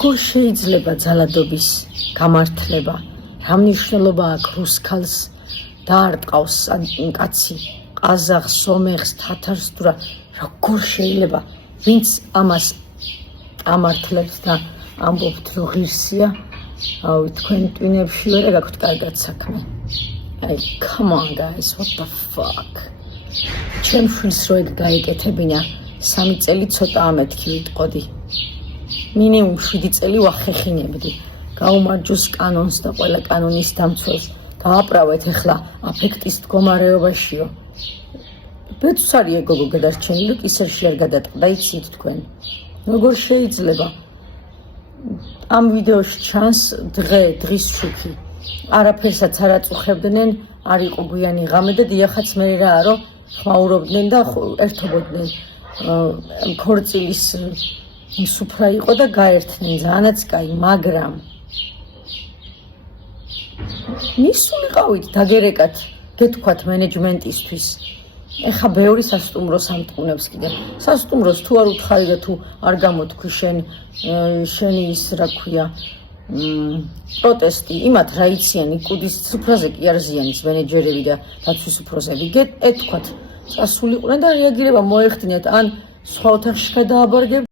როგორ შეიძლება ძალადობის გამართლება? რა მნიშვნელობა აქვს რუსქალს დაარტყავს კაცი ყაზახს, სომეხს, თათარს თუ რა? როგორ შეიძლება ვინც ამას ამართლებს და ამბობთ რომ ღირსია? აუ თქვენ ტვინებში ვერ გაქვთ კარგად საქმე. აი, come on guys, what the fuck? ჩემ შვილს რო ეგ გაეკეთებინა 3 წელი ცოტა ამეთქი ვიტყოდი. მინიმუმ 7 წელი ვახეხინებდი. გაუმარჯოს კანონს და ყველა კანონის დამცველს. გააправეთ ახლა აფექტის მდგომარეობაშიო. ბედს არის ეგოგო გადარჩენილი, კისერში არ გადატყდა, იცით თქვენ. როგორ შეიძლება? ამ ვიდეოში ჩანს დღის შუქი. არაფერსაც არ აწუხებდნენ, არ იყო გვიანი ღამე და დიახაც მე რა რომ ხმაურობდნენ და ერთობოდნენ. ქორწილის სუფრა იყო და გაერთნენ, ძალიანაც კაი, მაგრამ მისულიყავით დაგერეკათ, გეთქვათ მენეჯმენტისთვის. ეხა ბევრი სასტუმროს ამტყუნებს კიდე. სასტუმროს თუ არ უთხარი და თუ არ გამოთქვი შენი ის რა ქვია პროტესტი, იმათ რა იციან, იკუდის სუფრაზე კი არ ზიანის მენეჯერები და დაცვის უფროსები. ეთქვათ, წასულიყვნენ და რეაგირება მოეხდინათ, ან სხვა ოთახში გადააბარგებთ.